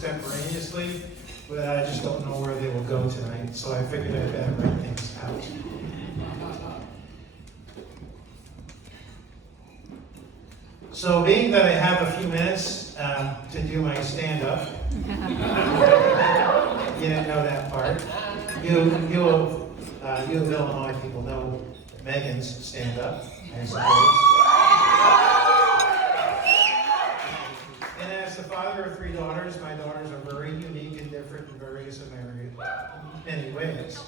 Contemporaneously, but I just don't know where they will go tonight, so I figured I'd better write things out. So being that I have a few minutes to do my stand-up, you didn't know that part. You of Illinois people know Meaghan's stand-up, I suppose. And as the father of 3 daughters, my daughters are very unique and different in various and many ways.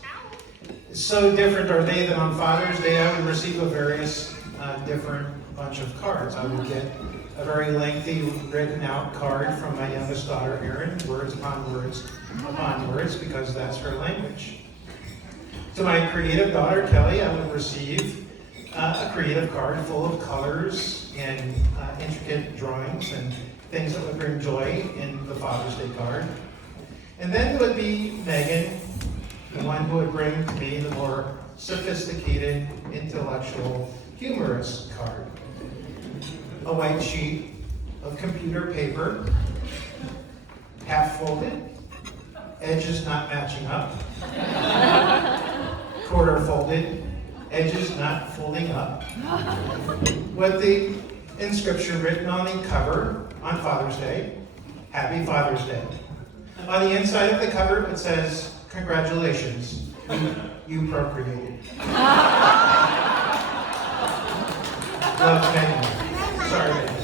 So different are they that on Father's Day I would receive a various different bunch of cards. I would get a very lengthy written out card from my youngest daughter, Erin, words upon words upon words, because that's her language. To my creative daughter, Kelly, I would receive a creative card full of colors and intricate drawings and things that would bring joy in the Father's Day card. And then it would be Meaghan, the one who would bring to me the more sophisticated, intellectual, humorous card. A white sheet of computer paper, half folded, edges not matching up, quarter folded, edges not folding up, with the inscription written on the cover on Father's Day, Happy Father's Day. On the inside of the cover it says, congratulations, you procreated. Love, Meaghan. Sorry, Meaghan.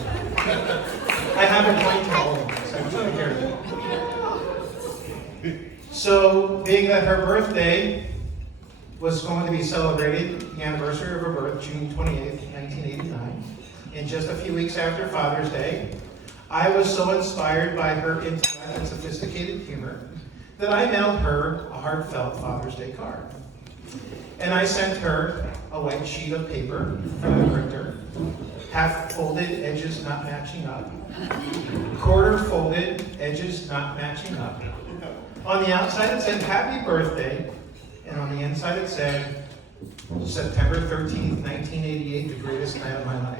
I have a point to hold, so I'm trying to hear it. So, being that her birthday was going to be celebrated, the anniversary of her birth, June 28th, 1989, and just a few weeks after Father's Day, I was so inspired by her intellect and sophisticated humor that I mailed her a heartfelt Father's Day card. And I sent her a white sheet of paper from the printer, half folded, edges not matching up, quarter folded, edges not matching up. On the outside it said, Happy Birthday, and on the inside it said, September 13th, 1988, the greatest night of my life.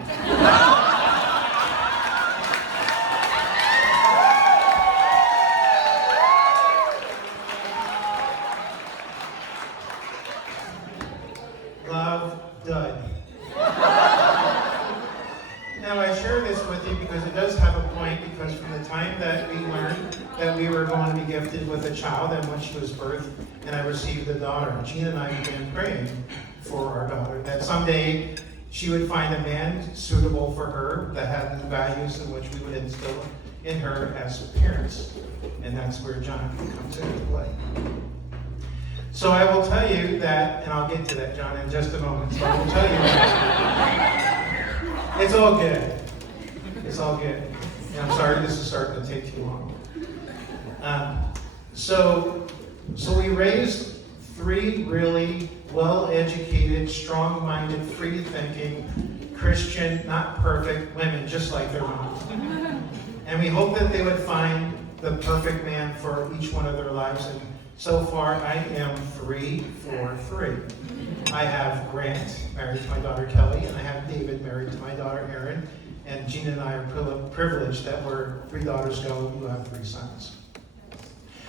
Love, Dud. Now I share this with you because it does have a point, because from the time that we learned that we were going to be gifted with a child and when she was birthed and I received a daughter, Jenna and I began praying for our daughter, that someday she would find a man suitable for her that had the values in which we would instill in her as parents. And that's where John comes into play. So I will tell you that, and I'll get to that, John, in just a moment. So I will tell you that it's all good. It's all good. And I'm sorry this is starting to take too long. So we raised 3 really well-educated, strong-minded, free-thinking, Christian, not perfect women, just like their mom. And we hope that they would find the perfect man for each one of their lives. And so far, I am 3 for 3. I have Grant, married to my daughter Kelly, and I have David, married to my daughter Erin. And Gina and I are privileged that we're 3 daughters go, you have 3 sons.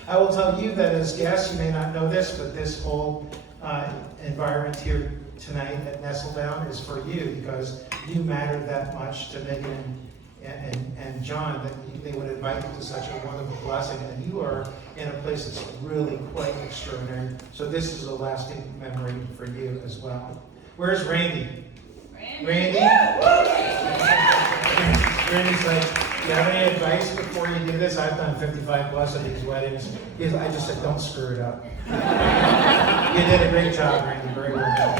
I will tell you that as guests, you may not know this, but this whole environment here tonight at Nestledown is for you, because you matter that much to Meaghan and John that they would invite you to such a wonderful blessing, and you are in a place that's really quite extraordinary. So this is a lasting memory for you as well. Where's Randy? Randy? Randy's like, do you have any advice before you do this? I've done 55 plus of these weddings. I just said, don't screw it up. You did a great job, Randy. Very well done.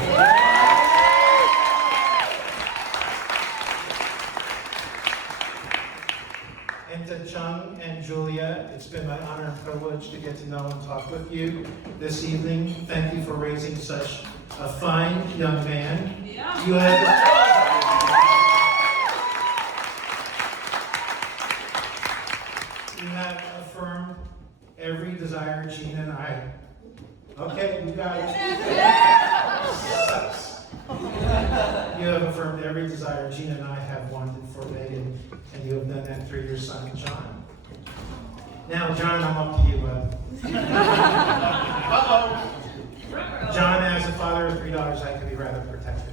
And to Chung and Julia, it's been my honor and privilege to get to know and talk with you this evening. Thank you for raising such a fine young man. Yeah. You have affirmed every desire Gina and I. Okay, you got it. You have affirmed every desire Gina and I have wanted for Meaghan, and you have done that through your son, John. Now, John, I'm up to you, bud. John, as a father of 3 daughters, I can be rather protective.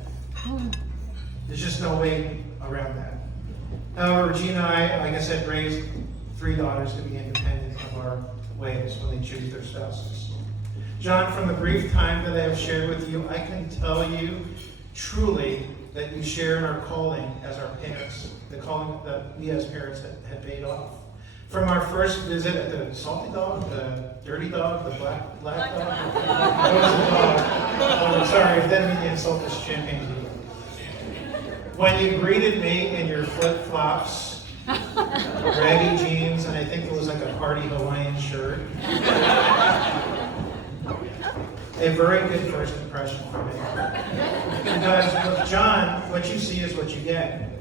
There's just no way around that. However, Regina and I, like I said, raised 3 daughters to be independent of our ways when they choose their spouses. John, from the brief time that I have shared with you, I can tell you truly that you share in our calling as our parents, the calling that we as parents had paid off. From our first visit at the salty dog, the dirty dog, the black dog. What was the dog? Oh, sorry, I didn't mean to insult this champagne. When you greeted me in your flip-flops, raggy jeans, and I think it was like a party Hawaiian shirt. A very good first impression for me. Because with John, what you see is what you get.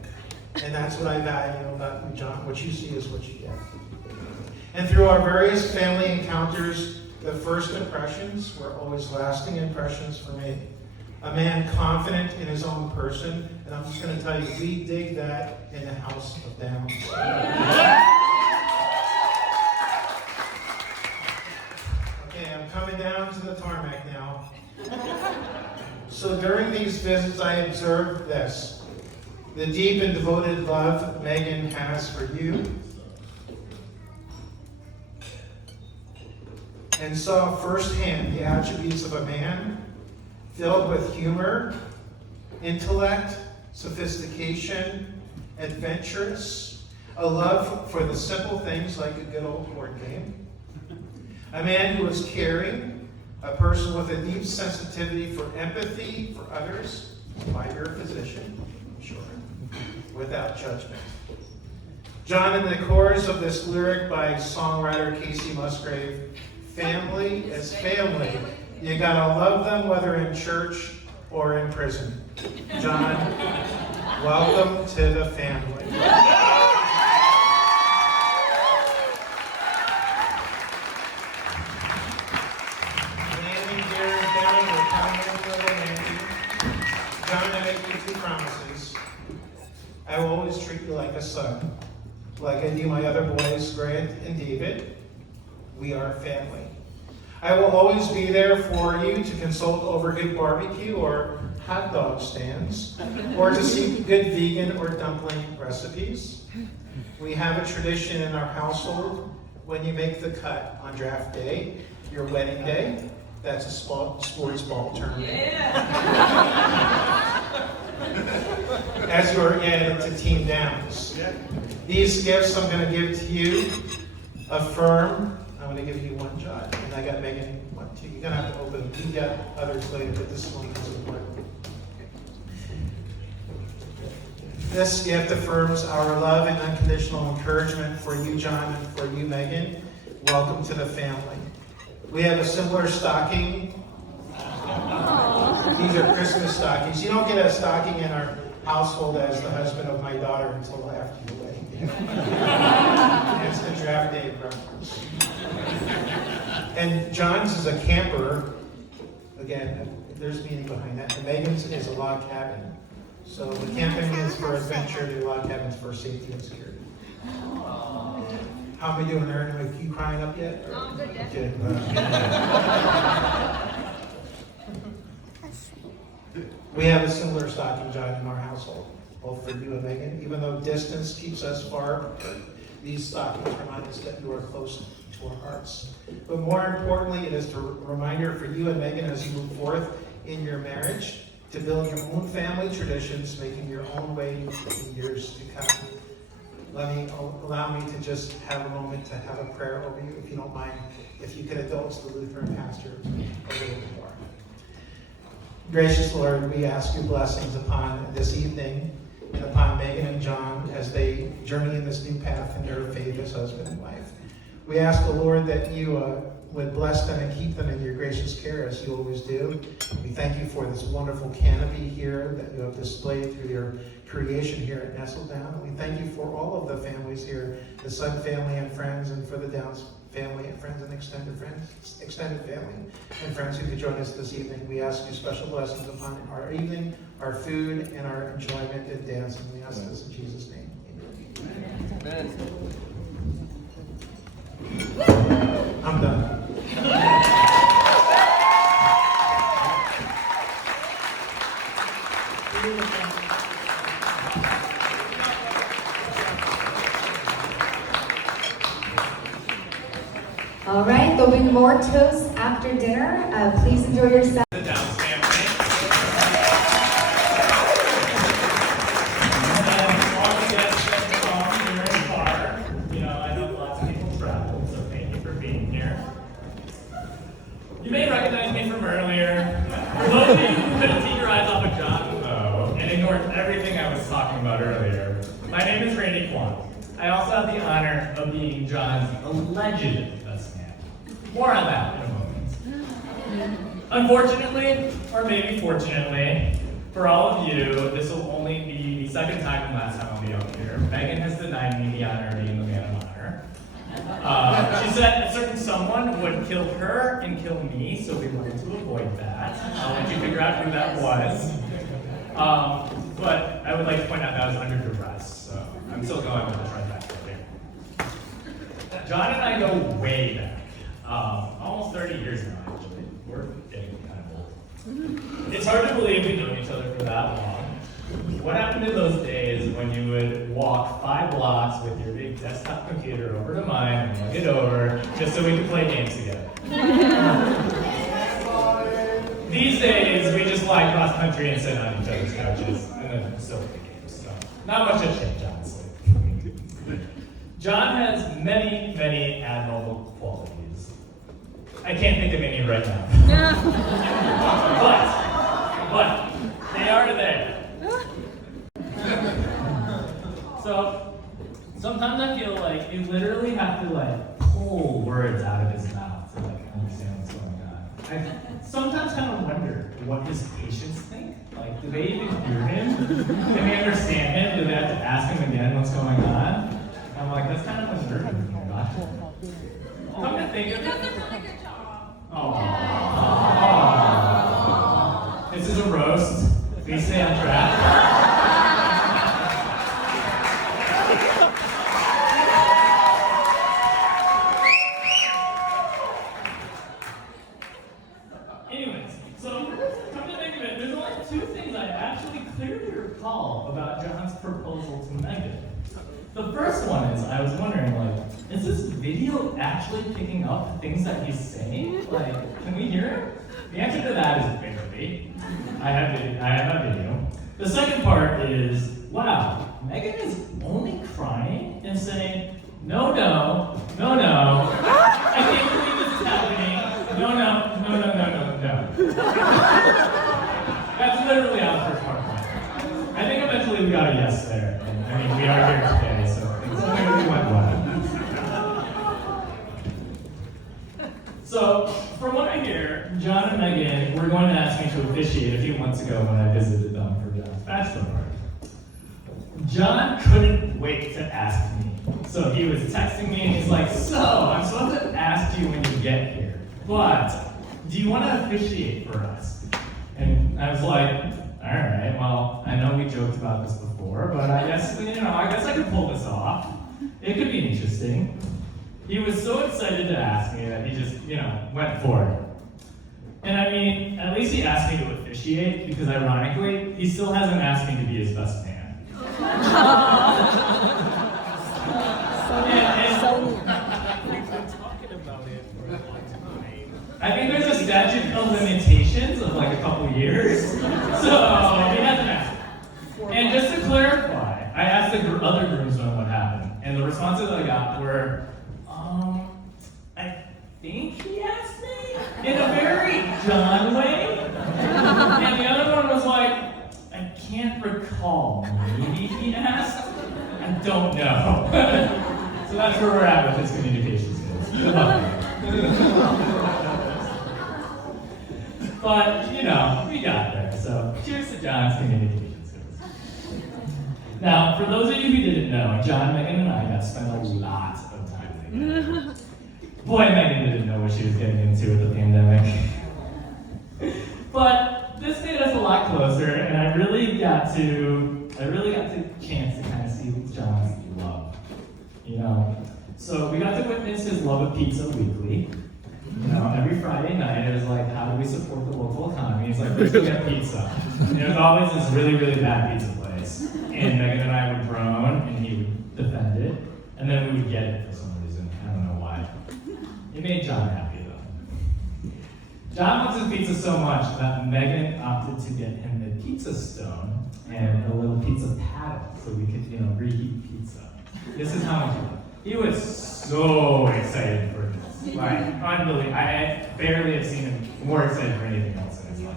And that's what I value about you, John. What you see is what you get. And through our various family encounters, the first impressions were always lasting impressions for me. A man confident in his own person. And I'm just going to tell you, we dig that in the House of Downs. Okay, I'm coming down to the tarmac now. So during these visits, I observed this. The deep and devoted love Meaghan has for you. And saw firsthand the attributes of a man filled with humor, intellect, sophistication, adventurous, a love for the simple things like a good old board game. A man who is caring, a person with a deep sensitivity for empathy for others, by your physician, sure, without judgment. John, in the chorus of this lyric by songwriter Casey Musgrave, family is family. You gotta love them whether in church or in prison. John, welcome to the family. John, I make you 2 promises. I will always treat you like a son, like I do my other boys, Grant and David. We are family. I will always be there for you to consult over good barbecue or hot dog stands, or to seek good vegan or dumpling recipes. We have a tradition in our household when you make the cut on draft day, your wedding day. That's a sports ball tournament. Yeah. As you're added to Team Downs. These gifts I'm going to give to you. Affirm. I'm going to give you 1 jot. And I got Meaghan 1, 2. You're going to have to open them. You got others later, but this one is important. This gift affirms our love and unconditional encouragement for you, John, and for you, Meaghan. Welcome to the family. We have a similar stocking. These are Christmas stockings. You don't get a stocking in our household as the husband of my daughter until after your wedding. It's the draft day reference. And John's is a camper. Again, there's meaning behind that. And Meaghan's is a log cabin. So the camping is for adventure, the log cabin is for safety and security. How am I doing there? Are you crying up yet? No, I'm good, Dad. Okay. We have a similar stocking, John, in our household, both for you and Meaghan. Even though distance keeps us far apart, these stockings remind us that you are close to our hearts. But more importantly, it is a reminder for you and Meaghan as you move forth in your marriage to build your own family traditions, making your own way in years to come. Allow me to just have a moment to have a prayer over you, if you don't mind. If you could indulge the Lutheran pastor a little bit more. Gracious Lord, we ask your blessings upon this evening and upon Meaghan and John as they journey in this new path in their faith as husband and wife. We ask the Lord that you would bless them and keep them in your gracious care as you always do. We thank you for this wonderful canopy here that you have displayed through your creation here at Nestledown. We thank you for all of the families here, the Sugg family and friends, and for the Downs family and friends and extended family and friends who could join us this evening. We ask you special blessings upon our evening, our food, and our enjoyment and dancing. We ask this in Jesus' name. Amen. Amen. All right, there'll be more toasts after dinner. Please enjoy yourself. Sit down, family. And then all the guests that come here in the car, you know, I know lots of people travel, so thank you for being here. You may recognize me from earlier. For those of you who couldn't take your eyes off of John though, and ignored everything I was talking about earlier, my name is Randy Kwan. I also have the honor of being John's alleged best man. More on that in a moment. Unfortunately, or maybe fortunately, for all of you, this will only be the second time and last time I'll be up here. Meaghan has denied me the honor of being the man of honor. She said a certain someone would kill her and kill me, so we wanted to avoid that. I'll let you figure out who that was. But I would like to point out that I was under duress, so I'm still going with the trifecta here. John and I go way back. Almost 30 years now, actually. We're getting kind of old. It's hard to believe we've known each other for that long. What happened in those days when you would walk 5 blocks with your big desktop computer over to mine and lug it over just so we could play games together? These days, we just fly cross country and sit on each other's couches and then still play games. So, not much has changed, honestly. John has many, many admirable qualities. I can't think of any right now. but they are there. So sometimes I feel like you literally have to like pull words out of his mouth to like understand what's going on. I sometimes kind of wonder what his patients think. Like, do they even hear him? Can they understand him? Do they have to ask him again what's going on? I'm like, that's kind of unnerving for me. Come to think of it. He does a really good job. Aww. This is a roast. Please stay on track. Anyways, so come to think of it, there's only 2 things I actually clearly recall about John's proposal to Meaghan. The first one is, I was wondering, like, is this video actually picking up things that he's saying? Like, can we hear him? The answer to that is barely. I have a video. The second part is, wow, Meaghan is only crying and saying, no, no, no, no. I can't believe this is happening. No, no, no, no, no, no, no. That's literally how the first part went. I think eventually we got a yes there. And, I mean, we are here today, so things clearly went well. So, from what I hear, John and Meaghan were going to ask me to officiate a few months ago when I visited them for John's bachelor party. John couldn't wait to ask me. So he was texting me and he's like, so, I'm supposed to ask you when you get here, but do you want to officiate for us? And I was like, all right, well, I know we joked about this before, but I guess, I guess I could pull this off. It could be interesting. He was so excited to ask me that he just, went for it. And I mean, at least he asked me to officiate, because ironically, he still hasn't asked me to be his best man. We've been talking about it for a long time. I think there's a statute of limitations of like a couple years, so he hasn't asked. And just to clarify, I asked the other groomsmen what happened, and the responses I got were, I think he asked me in a very John way, and the other one was like, I can't recall, maybe he asked? I don't know. So that's where we're at with his communication skills. Good luck. But, we got there. So, cheers to John's communication skills. Now, for those of you who didn't know, John, Meaghan, and I got to spend a lot of time together. Boy, Meaghan didn't know what she was getting into with the pandemic. But this made us a lot closer, and I really got the chance to kind of see John's love. So we got to witness his love of pizza weekly. Every Friday night, it was like, how do we support the local economy? It's like, let's go get pizza. And it was always this really, really bad pizza place. And Meaghan and I would groan, and he would defend it. And then we would get it for some reason. I don't know why. He made John happy though. John loves his pizza so much that Meaghan opted to get him a pizza stone and a little pizza paddle so we could, reheat pizza. This is how much he was so excited for this. Like, unbelievable. I barely have seen him more excited for anything else in his life.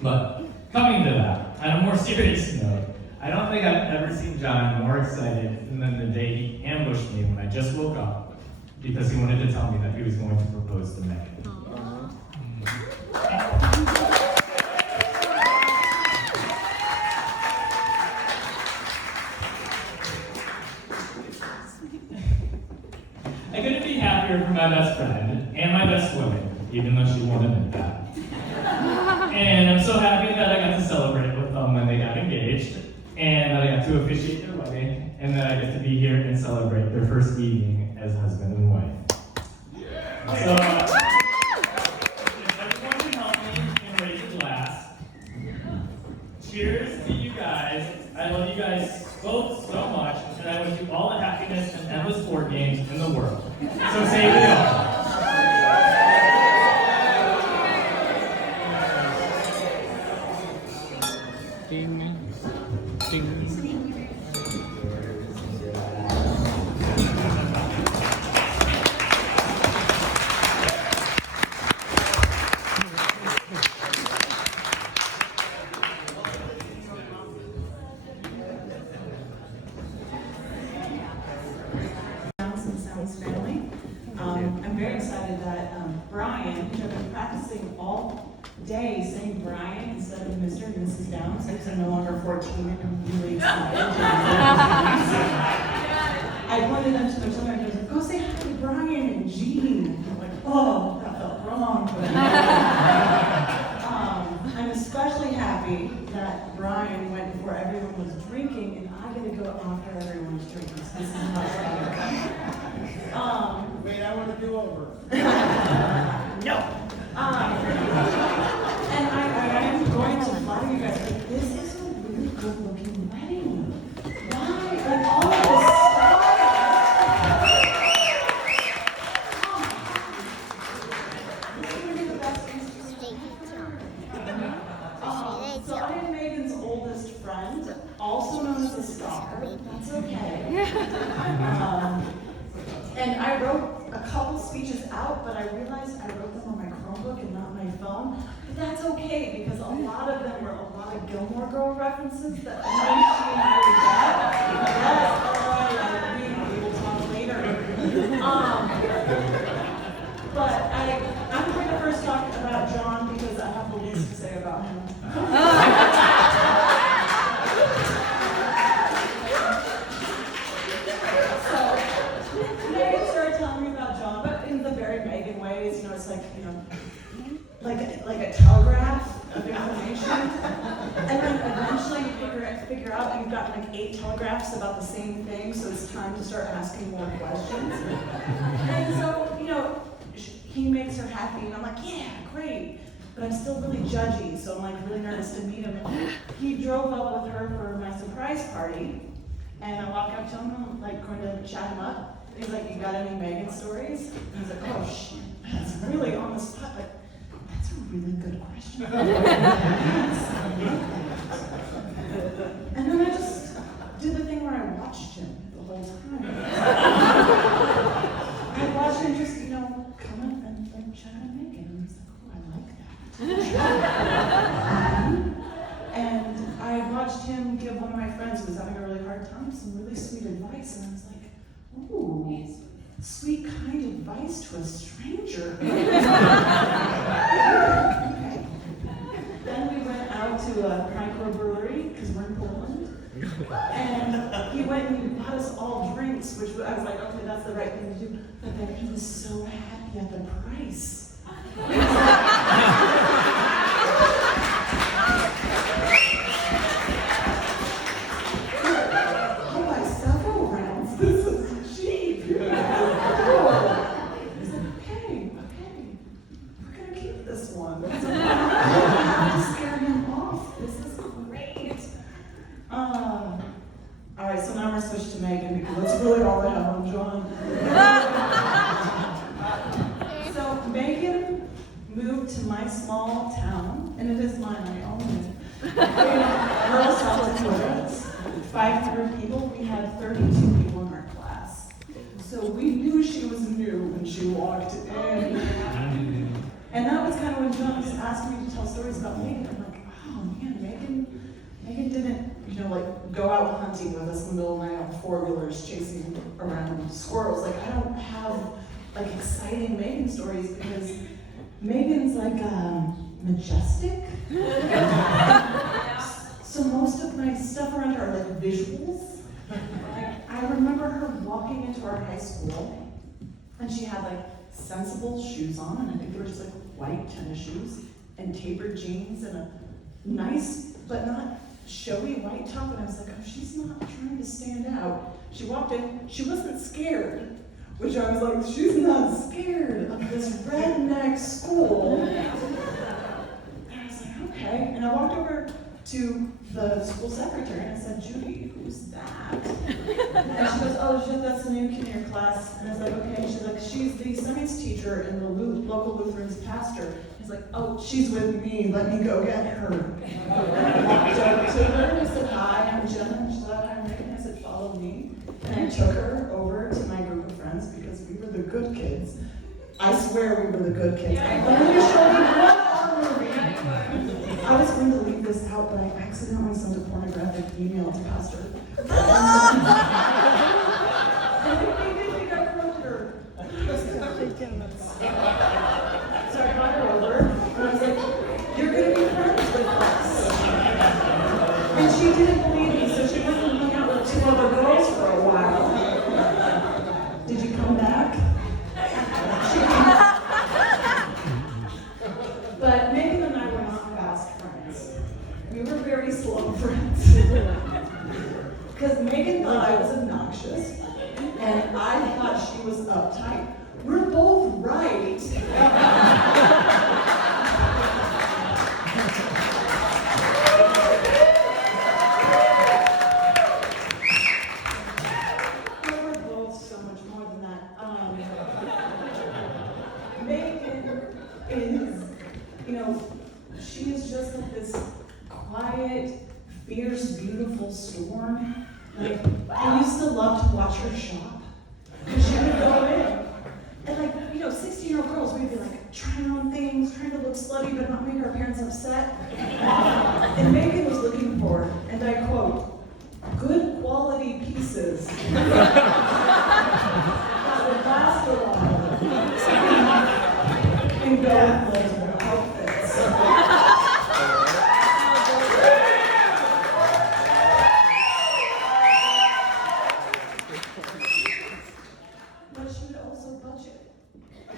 But coming to that, on a more serious note, I don't think I've ever seen John more excited than the day he ambushed me when I just woke up because he wanted to tell me that he was going to propose to Meaghan. I couldn't be happier for my best friend and my best woman, even though she won't admit that. And I'm so happy that I got to celebrate with them when they got engaged, and that I got to officiate their wedding, and that I get to be here and celebrate their first evening as husband and wife. Yeah. So, if everyone can help me and raise a glass, cheers to you guys. I love you guys both so much, and I wish you all the happiness and endless board games in the world. So say we go. Ding. Ding. Family. I'm very excited that Brian, who I've been practicing all day saying Brian instead of Mr. and Mrs. Downs, because I'm no longer 14 and I'm really excited. I pointed them to their children and I was like, go say hi to Brian and Jean. I'm like, oh, that felt wrong. I'm especially happy that Brian went before everyone was drinking and I get to go after everyone was drinking. So this is much better. Wait, I want to do over. No. And I am going to flatter you guys, but this is a really good looking wedding. Why? Like all of this stuff. This is really the best thing. So I am Meaghan's oldest friend, also known as a star. That's okay. And I wrote a couple speeches out, but I realized I wrote them on my Chromebook and not my phone. But that's okay, because a lot of them were a lot of Gilmore Girl references that only she and I would get. Yes, we will talk later. But I'm going to first talk about John because I have the least to say about him. Meaghan ways, it's like a telegraph of information, and then eventually you figure out you've got like 8 telegraphs about the same thing, so it's time to start asking more questions. And so, he makes her happy, and I'm like, yeah, great, but I'm still really judgy, so I'm like really nervous to meet him. And he drove up with her for my surprise party, and I walk up to him, I'm like going to chat him up. He's like, you got any Meaghan stories? And I was like, oh shit, that's really on the spot. Like, that's a really good question. And then I just did the thing where I watched him the whole time. I watched him just, come up and like chat with Meaghan. And he's like, oh, I like that. And I watched him give one of my friends who was having a really hard time some really sweet advice. And I was like, ooh, sweet, kind advice to a stranger. Then we went out to a microbrewery, because we're in Poland. And he went and he bought us all drinks, which I was like, okay, that's the right thing to do. But then he was so happy at the price. Alright, so now we're switched to Meaghan because that's really all I have on John. Girls felt toilets, 500 people, we had 32 people in our class. So we knew she was new when she walked in. And that was kind of when John was asking me to tell stories about Meaghan. I'm like, oh man, Meaghan didn't, like go out hunting with us in the middle of the night on four-wheelers chasing around squirrels. Like I don't have like exciting Meaghan stories because Meaghan's like majestic. So most of my stuff around her are like visuals. Like I remember her walking into our high school and she had like sensible shoes on, and I think they were just like white tennis shoes and tapered jeans and a nice but not showy white top, and I was like, oh, she's not trying to stand out. She walked in, she wasn't scared, which I was like, she's not scared of this redneck school. And I was like, okay. And I walked over to the school secretary and I said, Judy, who's that? And she goes, oh, shit, that's the new kid in your class. And I was like, okay. And she's like, she's the science teacher and the local Lutheran's pastor. He's like, oh, she's with me. Let me go get her. And I walked up to her and I said, hi, I'm Jenna. And she said, hi, I'm Meaghan. And I said, follow me. And I took her over to my group of friends because we were the good kids. I swear we were the good kids. Let me show you one more movie. I was going to leave this out, but I accidentally sent a pornographic email to Pastor. And I think I corrupted her. So I brought her over, and I was like, you're going to be friends with us. And she didn't believe me, so she went and hung out with two other girls for a while. Did you come back? She came back. But Meaghan and I were not fast friends. We were very slow friends. Because Meaghan thought I was obnoxious, and I thought she was uptight. We're both right. We're both so much more than that. Meaghan is, she is just like this quiet, fierce, beautiful storm. Like, I used to love to watch her shop. Because she would go in. And 16-year-old girls, we'd be like trying on things, trying to look slutty, but not make our parents upset. And Meaghan was looking for, and I quote, good quality pieces that would last a while and go with multiple outfits. But she would also budget.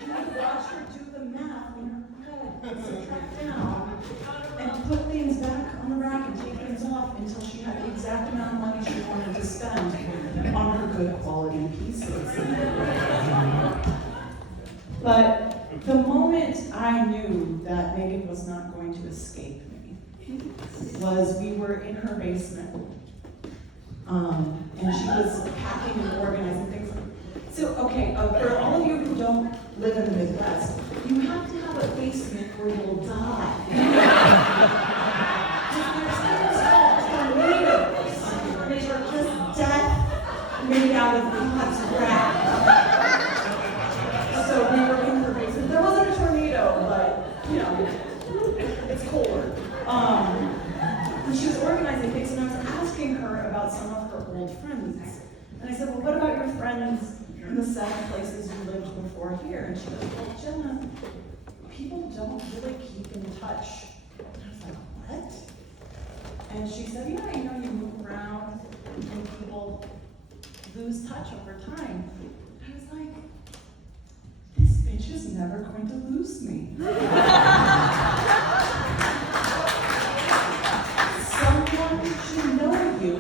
You would watch her do the math in her head, subtract down, and put things back on the rack and take things off until she had the exact amount of money she wanted to spend on her good quality pieces. But the moment I knew that Meaghan was not going to escape me was we were in her basement. And she was packing and organizing things. So, okay, for all of you who don't live in the Midwest, you have to have a basement or you'll die. There's called tornadoes, and they are just death made out of God's wrath. So we were in her basement. There wasn't a tornado, but, it's colder. And she was organizing things, and I was asking her about some of her old friends. And I said, well, what about your friends in the sad places you lived before here? And she goes, well, Jenna, people don't really keep in touch. And I was like, what? And she said, yeah, you move around and people lose touch over time. I was like, this bitch is never going to lose me. Someone should know you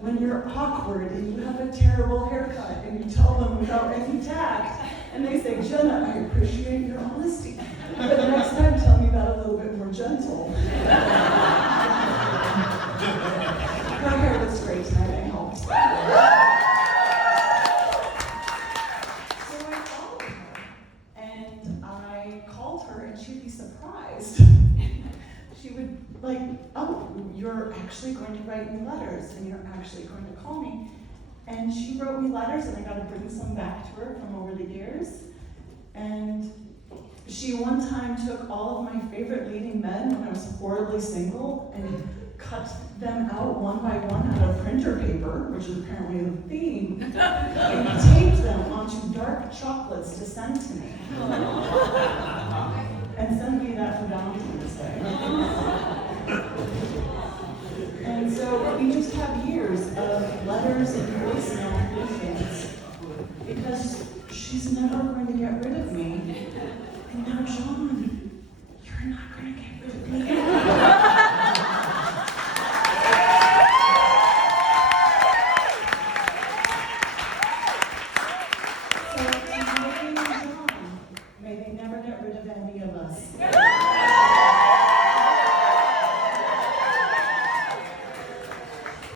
when you're awkward and you have a terrible haircut and you tell them without any tact and they say, Jenna, I appreciate your honesty, but next time tell me that a little bit more gentle. Her hair looks great tonight, I hope. So I called her and she'd be surprised. She would like, oh, you're actually going to write me letters and you're actually going to call me. And she wrote me letters and I got to bring some back to her from over the years. And she one time took all of my favorite leading men when I was horribly single and cut them out one by one out of printer paper, which is apparently the theme, and taped them onto dark chocolates to send to me. And send me that for Valentine's Day. And so we just have years of letters and voicemail greetings because she's never going to get rid of me.